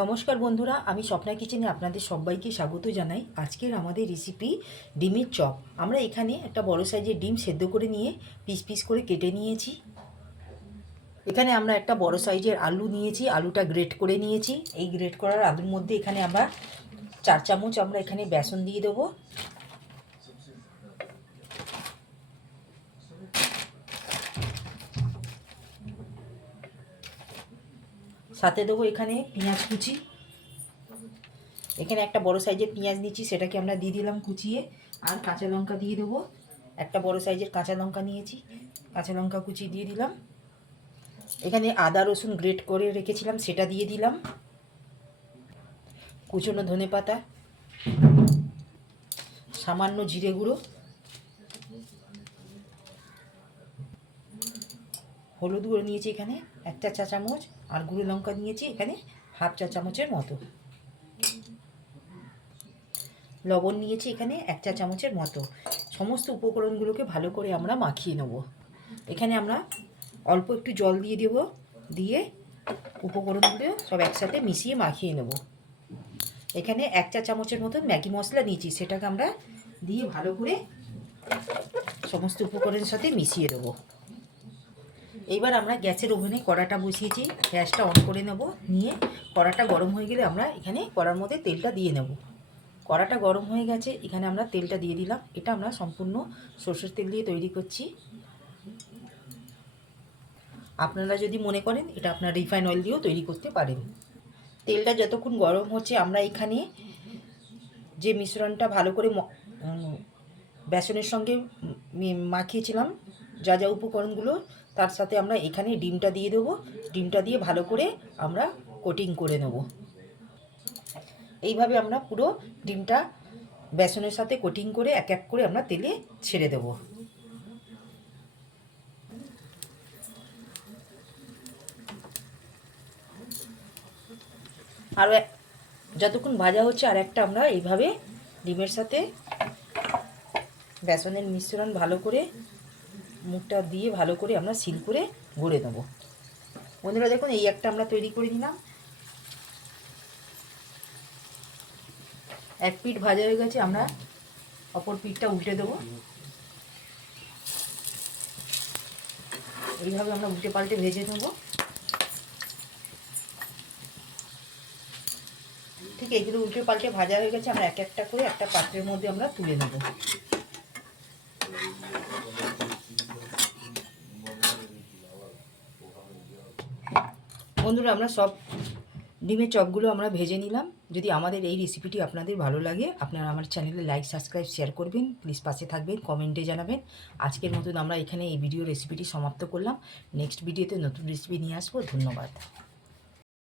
নমস্কার বন্ধুরা, আমি স্বপ্না কিচেনে আপনাদের সবাইকে স্বাগত জানাই। আজকের আমাদের রেসিপি ডিমের চপ। আমরা এখানে একটা বড় সাইজের ডিম সেদ্ধ করে নিয়ে পিস পিস করে কেটে নিয়েছি। এখানে আমরা একটা বড় সাইজের আলু নিয়েছি, আলুটা গ্রেট করে নিয়েছি। এই গ্রেট করার আলুর মধ্যে এখানে আমরা 4 চামচ আমরা এখানে বেসন দিয়ে দেবো। সাথে দেবো এখানে পেঁয়াজ কুচি। এখানে একটা বড় সাইজের পেঁয়াজ নিচ্ছি, সেটাকে আমরা দিয়ে দিলাম কুচিয়ে। আর কাঁচা লঙ্কা দিয়ে দেবো, একটা বড় সাইজের কাঁচা লঙ্কা নিয়েছি, কাঁচা লঙ্কা কুচি দিয়ে দিলাম। এখানে আদা রসুন গ্রেট করে রেখেছিলাম, সেটা দিয়ে দিলাম। কুচনো ধনেপাতা, সামান্য জিরে গুঁড়ো, হলুদ গুঁড়ো নিয়েছি এখানে 1 চা চামচ, আর গুঁড়ো লঙ্কা নিয়েছি এখানে 1/2 চা চামচের মতো। লবণ নিয়েছি এখানে 1 চা চামচের মতো। সমস্ত উপকরণগুলোকে ভালো করে আমরা মাখিয়ে নেব। এখানে আমরা অল্প একটু জল দিয়ে দেব, দিয়ে উপকরণগুলো সব একসাথে মিশিয়ে মাখিয়ে নেব। এখানে 1 চা চামচের মতো ম্যাগি মশলা নিয়েছি, সেটাকে আমরা দিয়ে ভালো করে সমস্ত উপকরণের সাথে মিশিয়ে দেবো। এইবার আমরা গ্যাসের ওভেনে কড়াটা বসিয়েছি, গ্যাসটা অন করে নেব। নিয়ে কড়াটা গরম হয়ে গেলে আমরা এখানে কড়ার মধ্যে তেলটা দিয়ে নেব। কড়াটা গরম হয়ে গেছে, এখানে আমরা তেলটা দিয়ে দিলাম। এটা আমরা সম্পূর্ণ সরষের তেল দিয়ে তৈরি করছি। আপনারা যদি মনে করেন এটা আপনারা রিফাইন অয়েল দিয়েও তৈরি করতে পারেন। তেলটা যতক্ষণ গরম হচ্ছে, আমরা এখানে যে মিশ্রণটা ভালো করে বেসনের সঙ্গে মাখিয়েছিলাম, যা যা উপকরণগুলো, তার সাথে আমরা এখানে ডিমটা দিয়ে দেবো। ডিমটা দিয়ে ভালো করে আমরা কোটিং করে নেব। এইভাবে আমরা পুরো ডিমটা বেসনের সাথে কোটিং করে এক এক করে আমরা তেলে ছেড়ে দেব। আর যতক্ষণ ভাজা হচ্ছে, আর একটা আমরা এইভাবে ডিমের সাথে বেসনের মিশ্রণ ভালো করে মুখটা দিয়ে ভালো করে আমরা সিল করে গড়ে নেব। বন্ধুরা দেখুন, এই একটা আমরা তৈরি করে নিলাম। এক পিঠ ভাজা হয়ে গেছে, আমরা অপর পিঠটা উল্টে দেবো। এইভাবে আমরা উল্টে পাল্টে ভেজে নেব। ঠিক এইগুলো উল্টে পাল্টে ভাজা হয়ে গেছে, আমরা এক একটা করে একটা পাত্রের মধ্যে আমরা তুলে নেব। বন্ধুরা, আমরা সব ডিমের চপগুলো আমরা ভেজে নিলাম। যদি আমাদের এই রেসিপিটি আপনাদের ভালো লাগে, আপনারা আমার চ্যানেলে লাইক সাবস্ক্রাইব শেয়ার করবেন, প্লিজ পাশে থাকবেন, কমেন্টে জানাবেন। আজকের মতন আমরা এখানে এই ভিডিও রেসিপিটি সমাপ্ত করলাম। নেক্সট ভিডিওতে নতুন রেসিপি নিয়ে আসবো। ধন্যবাদ।